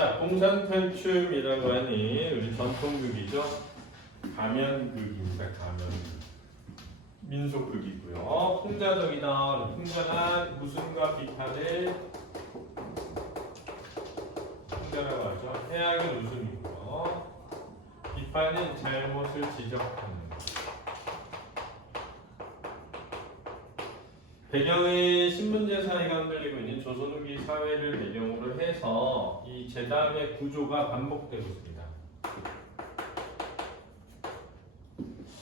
자, 공산탈춤이라고 하니 우리 전통극이죠. 가면극입니다. 가면극. 민속극이고요. 풍자적이다. 풍자란 웃음과 비판을 풍자라고 하죠. 해악은 웃음이고요. 비판은 잘못을 지적하는. 배경의 신분제 사회가 흔들리고 있는 조선 후기 사회를 배경으로 해서 이 제담의 구조가 반복되고 있습니다.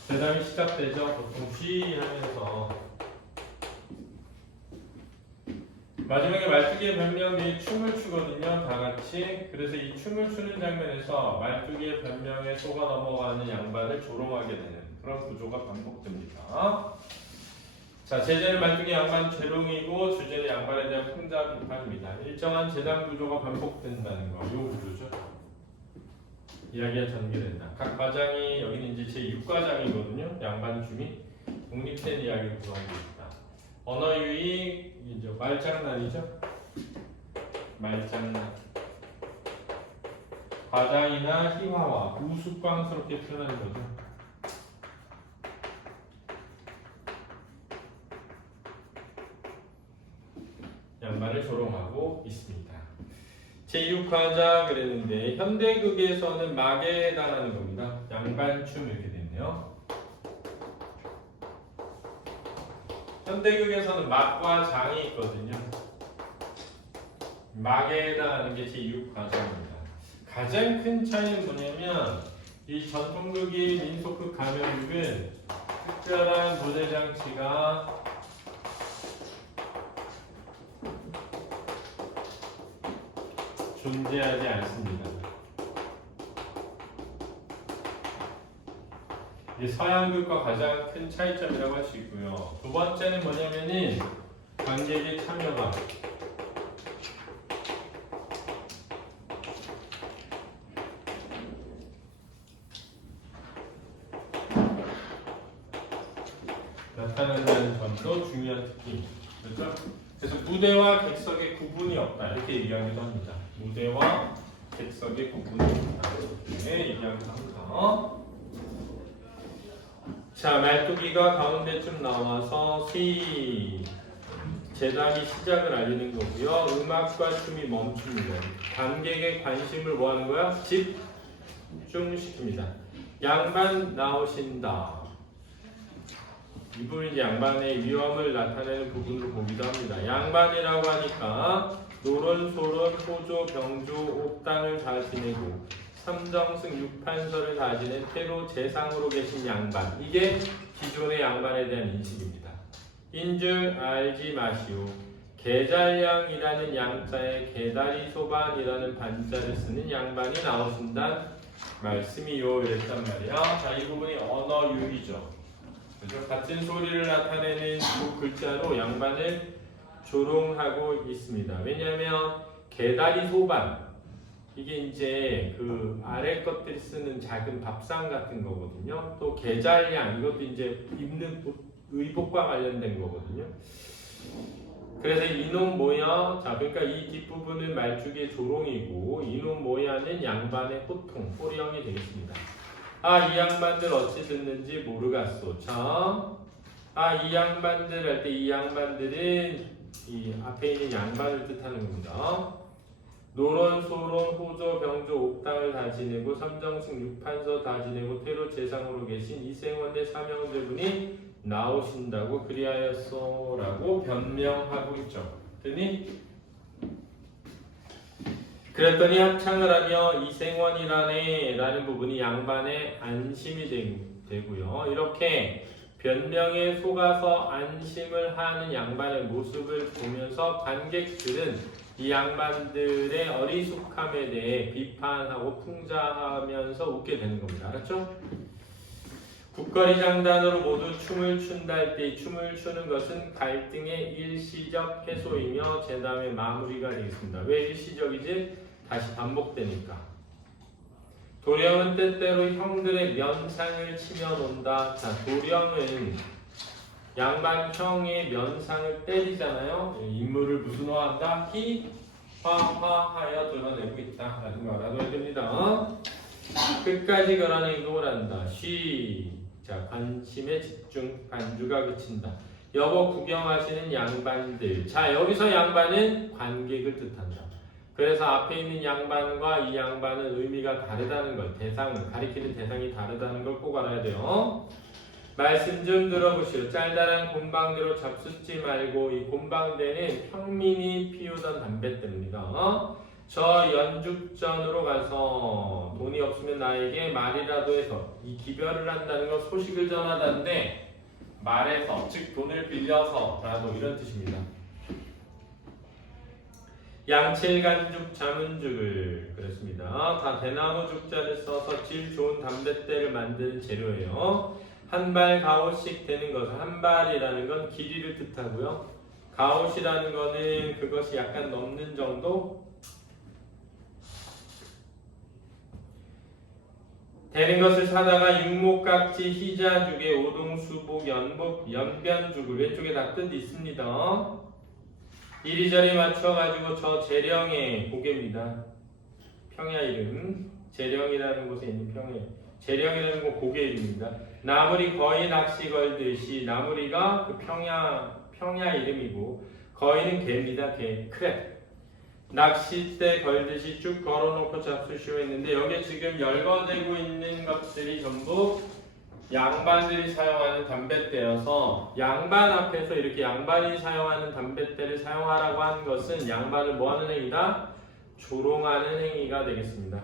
제담이 시작되죠. 보통 쉬하면서 마지막에 말뚝이의 변명이 춤을 추거든요. 다 같이. 그래서 이 춤을 추는 장면에서 말뚝이의 변명에 속아 넘어가는 양반을 조롱하게 되는 그런 구조가 반복됩니다. 자, 제재는 말뚝이 양반 재롱이고 주제는 양반에 대한 풍자 비판입니다. 일정한 재단 구조가 반복된다는 거, 이 구조죠. 이야기가 전개된다. 각 과장이 여기는 이제 제 6과장이거든요. 양반 춤이 독립된 이야기를 구성하고 있다. 언어 유희, 이제 말장난이죠. 말장난. 과장이나 희화화, 우스꽝스럽게 표현하는 거죠. 양반을 조롱하고 있습니다. 제6과자 그랬는데 현대극에서는 막에 해당하는 겁니다. 양반춤 이렇게 됐네요. 현대극에서는 막과 장이 있거든요. 막에 해당하는 게 제6과자입니다. 가장 큰 차이는 뭐냐면 이 전통극이 민속극 가면극은 특별한 도제 장치가 존재하지 않습니다. 이게 서양극과 가장 큰 차이점이라고 할 수 있고요. 두 번째는 뭐냐면은 관객의 참여감. 나타난다는 점도 중요한 특징입니다. 그렇죠? 그래서 무대와 객석의 구분이 없다 이렇게 얘기하기도 합니다. 무대와 객석의 구분이 없다 이렇게 얘기하기도 합니다. 자, 말뚝이가 가운데쯤 나와서 제담이 시작을 알리는 거고요. 음악과 춤이 멈춥니다. 관객의 관심을 뭐 하는 거야? 집중시킵니다. 양반 나오신다. 이 부분이 이제 양반의 위험을 나타내는 부분으로 보기도 합니다. 양반이라고 하니까 노론소론, 호조, 병조, 옥당을 다 지내고 삼정승, 육판서를 다 지낸 태로 재상으로 계신 양반. 이게 기존의 양반에 대한 인식입니다. 인줄 알지 마시오. 계잘량이라는 양자에 계다리소반이라는 반자를 쓰는 양반이 나오신단 말씀이요 이랬단 말이야. 자, 이 부분이 언어 유희죠. 그죠? 같은 소리를 나타내는 두 글자로 양반을 조롱하고 있습니다. 왜냐하면 계다리 소반 이게 이제 그 아래 것들이 쓰는 작은 밥상 같은 거거든요. 또 계잘량 이것도 이제 입는 의복과 관련된 거거든요. 그래서 이놈 모야, 자 그러니까 이 뒷부분은 말죽의 조롱이고 이놈 모야는 양반의 호통, 호령이 되겠습니다. 아, 이 양반들 어찌 듣는지 모르겠소. 자, 아, 이 양반들 할 때 이 양반들은 이 앞에 있는 양반을 뜻하는 겁니다. 노론, 소론, 호조, 병조, 옥당을 다 지내고 삼정승, 육판서 다 지내고 태로 재상으로 계신 이생원의 삼형제분이 나오신다고 그리하였소라고 변명하고 있죠. 그랬더니 합창을 하며 이생원이라네 라는 부분이 양반의 안심이 되고요. 이렇게 변명에 속아서 안심을 하는 양반의 모습을 보면서 관객들은 이 양반들의 어리숙함에 대해 비판하고 풍자하면서 웃게 되는 겁니다. 알았죠? 국거리 장단으로 모두 춤을 춘다 할 때 춤을 추는 것은 갈등의 일시적 해소이며 제담의 마무리가 되겠습니다. 왜 일시적이지? 다시 반복되니까. 도령은 때때로 형들의 면상을 치며 논다. 자, 도령은 양반 형의 면상을 때리잖아요. 인물을 무슨 화한다? 화하여 드러내고 있다 라는 거 알아둬야 됩니다. 끝까지 그러한 행동을 한다. 시작. 관심에 집중. 간주가 그친다. 여보 구경하시는 양반들. 자, 여기서 양반은 관객을 뜻한다. 그래서 앞에 있는 양반과 이 양반은 의미가 다르다는 걸, 대상을 가리키는 대상이 다르다는 걸 꼭 알아야 돼요. 말씀 좀 들어보시오. 짤짤한 곰방대로 잡숫지 말고. 이 곰방대는 평민이 피우던 담뱃대입니다. 저 연죽전으로 가서 돈이 없으면 나에게 말이라도 해서 이 기별을 한다는 건 소식을 전하다인데 말해서, 즉 돈을 빌려서라도 이런 뜻입니다. 양칠간죽 자문죽을 그랬습니다. 다 대나무 죽자를 써서 질 좋은 담뱃대를 만드는 재료예요. 한 발 가옷씩 되는 것은, 한 발이라는 건 길이를 뜻하고요. 가옷이라는 거는 그것이 약간 넘는 정도 되는 것을 사다가 육목각지, 희자죽에 오동수복, 연복, 연변죽을 왼쪽에 다 뜻 있습니다. 이리저리 맞춰가지고 저 재령의 고개입니다. 평야 이름. 재령이라는 곳에 있는 평야. 재령이라는 건 고개 이름입니다. 나무리 거의 낚시 걸듯이, 나무리가 그 평야 이름이고 거의는 개입니다. 개. 크랩. 낚싯대 걸듯이 쭉 걸어놓고 잡수시오 했는데 여기에 지금 열거되고 있는 것들이 전부 양반들이 사용하는 담뱃대여서 양반 앞에서 이렇게 양반이 사용하는 담뱃대를 사용하라고 한 것은 양반을 뭐하는 행위다? 조롱하는 행위가 되겠습니다.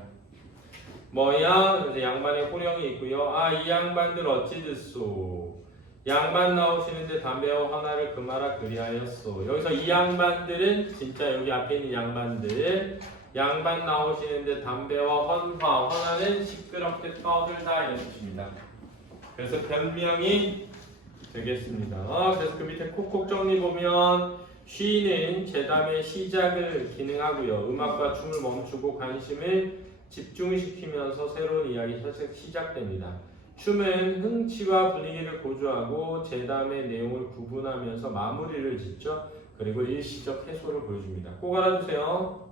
뭐야? 그래서 양반의 호령이 있고요. 아, 이 양반들 어찌 듣소? 양반 나오시는데 담배와 화나를 금하라 그리하였소. 여기서 이 양반들은 진짜 여기 앞에 있는 양반들, 양반 나오시는데 담배와 화나는 시끄럽게 떠들다 이런 뜻입니다. 그래서 변명이 되겠습니다. 그래서 그 밑에 콕콕 정리 보면 쉬는 제담의 시작을 기능하고요. 음악과 춤을 멈추고 관심을 집중시키면서 새로운 이야기 시작됩니다. 춤은 흥치와 분위기를 고조하고 제담의 내용을 구분하면서 마무리를 짓죠. 그리고 일시적 해소를 보여줍니다. 꼭 알아두세요.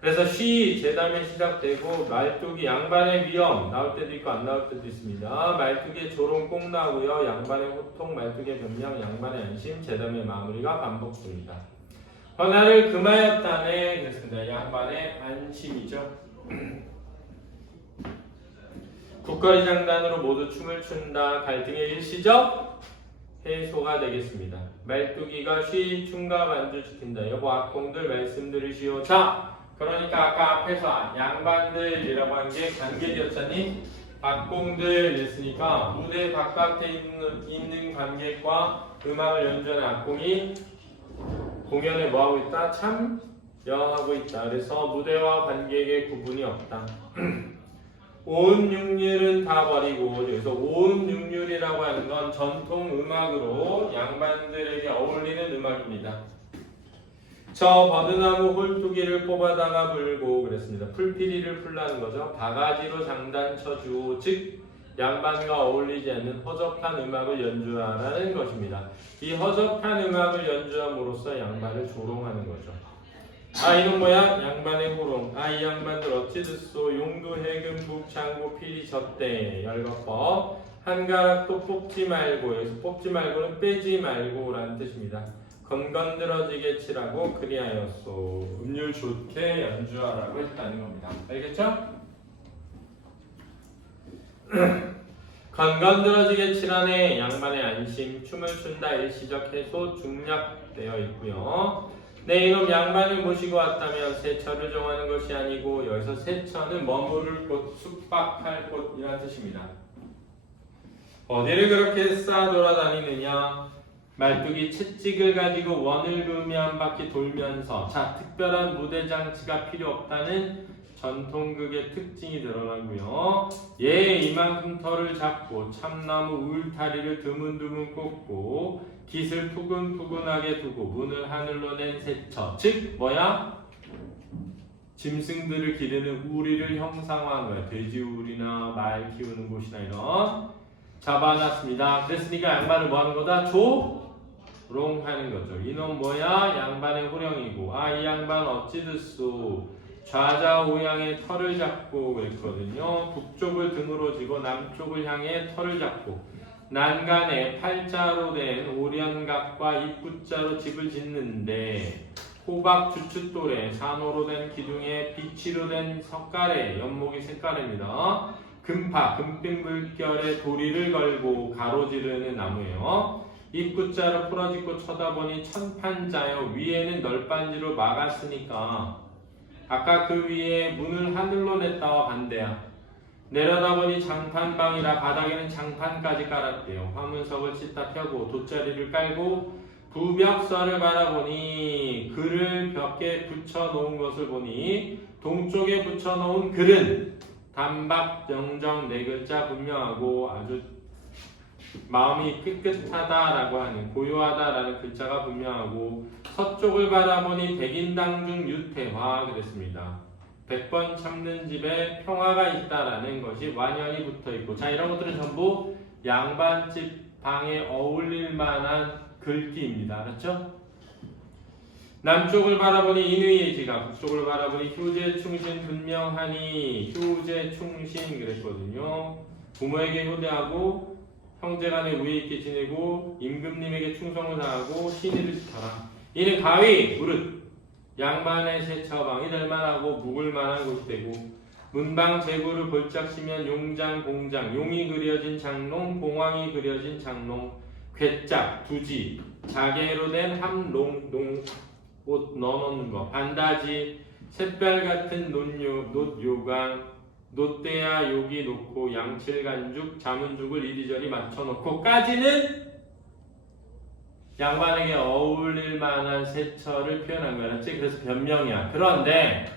그래서 시 제담에 시작되고 말뚝이 양반의 위험 나올 때도 있고 안 나올 때도 있습니다. 말뚝의 조롱 꼭 나오고요. 양반의 호통, 말뚝의 변명, 양반의 안심, 제담의 마무리가 반복됩니다. 헌화를 금하였다네 그랬습니다. 양반의 안심이죠. 국거리 장단으로 모두 춤을 춘다. 갈등의 일시적 해소가 되겠습니다. 말뚝이가 쉬 춤과 반주 지킨다. 여보 악공들 말씀 들으시오. 자, 그러니까 아까 앞에서 양반들이라고 한 게 관객이었잖니. 악공들 했으니까 무대 바깥에 있는 관객과 음악을 연주하는 악공이 공연에 뭐하고 있다? 참여하고 있다. 그래서 무대와 관객의 구분이 없다. 온 육률은 다 버리고, 여기서 온 육률이라고 하는 건 전통 음악으로 양반들에게 어울리는 음악입니다. 저 버드나무 홀뚜기를 뽑아다가 불고 그랬습니다. 풀피리를 풀라는 거죠. 바가지로 장단쳐주오. 즉 양반과 어울리지 않는 허접한 음악을 연주하라는 것입니다. 이 허접한 음악을 연주함으로써 양반을 조롱하는 거죠. 아 이놈 뭐야? 양반의 호롱. 아 이 양반들 어찌 듣소? 용도 해금 북창고 피리 젖대. 열거법. 한 가락도 뽑지 말고. 여기서 뽑지 말고는 빼지 말고 라는 뜻입니다. 건건드러지게 치라고 그리하였소. 음률 좋게 연주하라고 했다는 겁니다. 알겠죠? 건건드러지게 치라네. 양반의 안심. 춤을 춘다. 일시적 해소 중략되어 있고요. 네, 이놈 양반을 모시고 왔다면 세처를 정하는 것이 아니고 여기서 세처는 머무를 곳, 숙박할 곳이라는 뜻입니다. 어디를 그렇게 싸 돌아다니느냐? 말뚝이 채찍을 가지고 원을 그으며 한 바퀴 돌면서 자, 특별한 무대 장치가 필요 없다는 전통극의 특징이 드러나고요. 이만큼 털을 잡고 참나무 울타리를 드문드문 꽂고 깃을 푸근푸근하게 두고 문을 하늘로 낸 세처. 즉 뭐야? 짐승들을 기르는 우리를 형상화한 거야. 돼지우리나 말 키우는 곳이나 이런 잡아놨습니다. 그랬으니까 양반을 뭐 하는 거다? 롱 하는 거죠. 이놈 뭐야? 양반의 호령이고. 아, 이 양반 어찌 듣소? 좌좌우양의 털을 잡고 그랬거든요. 북쪽을 등으로 지고 남쪽을 향해 털을 잡고 난간에 팔자로 된 오련각과 입구자로 집을 짓는데 호박 주춧돌에 산호로 된 기둥에 비치로 된 석가래 연목이 색깔입니다. 금파 금빛 물결에 도리를 걸고 가로지르는 나무예요. 입구자로 풀어짓고 쳐다보니 천판자여 위에는 널빤지로 막았으니까 아까 그 위에 문을 하늘로 냈다와 반대야. 내려다보니 장판방이라 바닥에는 장판까지 깔았대요. 화문석을 씻다 펴고 돗자리를 깔고 부벽선을 바라보니 글을 벽에 붙여놓은 것을 보니 동쪽에 붙여놓은 글은 단박 영정 네 글자 분명하고 아주 마음이 끗끗하다라고 하는 고요하다라는 글자가 분명하고 서쪽을 바라보니 백인당중 유태화 그랬습니다. 100번 참는 집에 평화가 있다라는 것이 완연히 붙어있고 자 이런 것들은 전부 양반집 방에 어울릴 만한 글귀입니다. 알았죠? 남쪽을 바라보니 인의예지가 북쪽을 바라보니 효제충신 분명하니 효제충신 그랬거든요. 부모에게 효대하고 형제간에 우애 있게 지내고 임금님에게 충성을 다하고 신의를 지켜라. 이는 가위 무릇 양반의 세처방이 될 만하고 묵을 만한 곳이 되고 문방 제구를 볼짝 치면 용장 공장 용이 그려진 장롱 봉황이 그려진 장롱 괴짝 두지 자개로 된 함롱 옷 넣어놓는 거 반다지 샛별 같은 놋요강 놋대야 요기 놓고 양칠간죽 자문죽을 이리저리 맞춰놓고까지는 양반에게 어울릴 만한 세처를 표현한 거야. 알았지? 그래서 변명이야. 그런데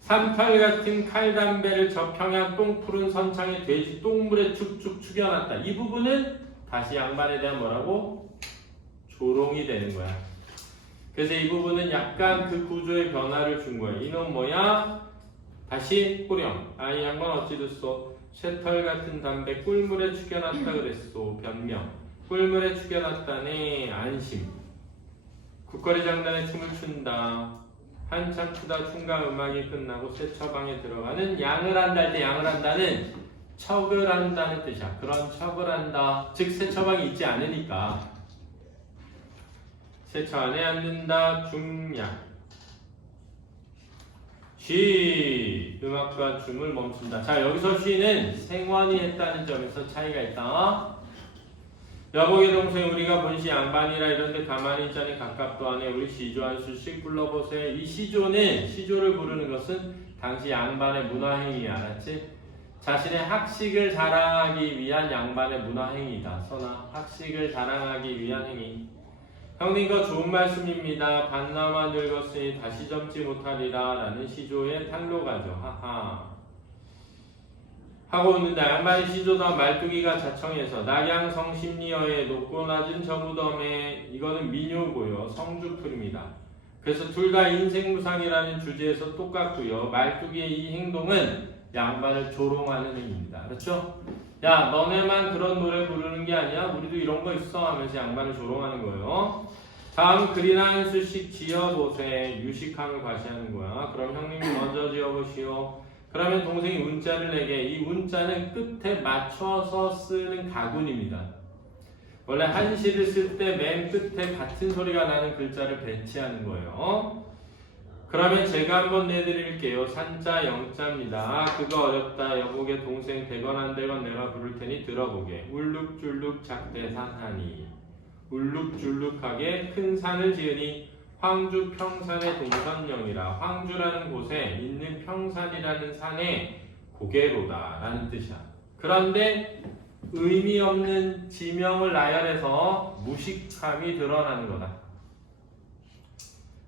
산털 같은 칼담배를 저 평양 똥푸른 선창에 돼지 똥물에 축축 축여놨다. 이 부분은 다시 양반에 대한 뭐라고? 조롱이 되는 거야. 그래서 이 부분은 약간 그 구조의 변화를 준 거야. 이놈 뭐야? 다시 호령. 아, 이 양반 어찌 됐어? 쇠털 같은 담배 꿀물에 축여놨다 그랬어. 변명. 꿀물에 축여놨다네. 안심. 국거리 장단에 춤을 춘다. 한참 추다 춤과 음악이 끝나고 세처방에 들어가는 양을 한다 할 때 양을 한다는 척을 한다는 뜻이야. 그런 척을 한다. 즉 세처방이 있지 않으니까 세처 안에 앉는다. 중양. 쉬. 음악과 춤을 멈춘다. 자 여기서 쉬는 생원이 했다는 점에서 차이가 있다. 여보게 동생 우리가 본시 양반이라 이런데 가만히 있자니 가깝도 안에 우리 시조 한 수씩 불러보세요. 이 시조는 시조를 부르는 것은 당시 양반의 문화행위 알았지? 자신의 학식을 자랑하기 위한 양반의 문화행위다. 선아 학식을 자랑하기 위한 행위. 형님 거 좋은 말씀입니다. 반나마 늙었으니 다시 젊지 못하리라 라는 시조의 탄로가죠. 하하 하고 있는데 양반의 시조다 말뚝이가 자청해서 낙양성 심리어에 높고 낮은 저 무덤에 이거는 민요고요. 성주풀입니다. 그래서 둘 다 인생무상이라는 주제에서 똑같고요. 말뚝이의 이 행동은 양반을 조롱하는 행위입니다. 그렇죠? 야 너네만 그런 노래 부르는 게 아니야? 우리도 이런 거 있어 하면서 양반을 조롱하는 거예요. 다음 글이나 한 수씩 지어보세. 유식함을 과시하는 거야. 그럼 형님이 먼저 지어보시오. 그러면 동생이 운자를 내게 이 운자는 끝에 맞춰서 쓰는 가군입니다. 원래 한시를 쓸 때 맨 끝에 같은 소리가 나는 글자를 배치하는 거예요. 그러면 제가 한번 내드릴게요. 산자 영자입니다. 그거 어렵다. 여보게 동생 되건 안 되건 내가 부를 테니 들어보게. 울룩줄룩 작대산하니 울룩줄룩하게 큰 산을 지으니 황주 평산의 동선령이라. 황주라는 곳에 있는 평산이라는 산의 고개로다 라는 뜻이야. 그런데 의미 없는 지명을 나열해서 무식함이 드러나는 거다.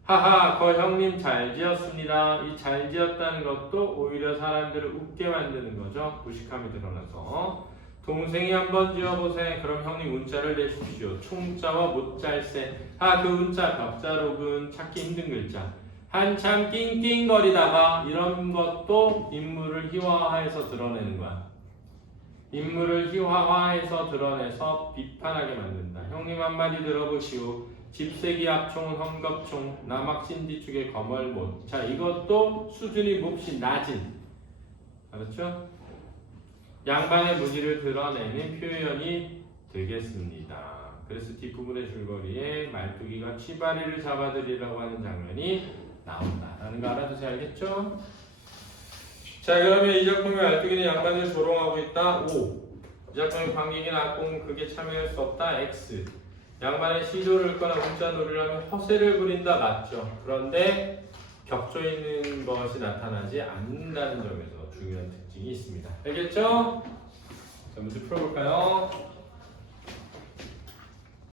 하하 거 형님 잘 지었습니다. 이 잘 지었다는 것도 오히려 사람들을 웃게 만드는 거죠. 무식함이 드러나서. 동생이 한번 지어보세. 그럼 형님 운자를 내십시오. 총자와 못잘세. 그 운자 벽자록은 찾기 힘든 글자. 한참 낑낑거리다가 이런 것도 인물을 희화화해서 드러내는 거야. 인물을 희화화해서 드러내서 비판하게 만든다. 형님 한마디 들어보시오. 집세기 합총, 헝겊총, 남학 신디축의 거멀못. 자, 이것도 수준이 몹시 낮은. 그렇죠? 양반의 무지를 드러내는 표현이 되겠습니다. 그래서 뒷부분의 줄거리에 말뚝이가 취바리를 잡아들이라고 하는 장면이 나온다라는 거 알아두세요. 알겠죠? 자, 그러면 이 작품의 말뚝이는 양반을 조롱하고 있다. O. 이 작품의 관객인 악공 극에 참여할 수 없다. X. 양반의 시조를 읊거나 문자놀이를 하면 허세를 부린다. 맞죠? 그런데 격조 있는 것이 나타나지 않는다는 점에서 중요한 특징이 있습니다. 알겠죠? 자, 문제 풀어볼까요?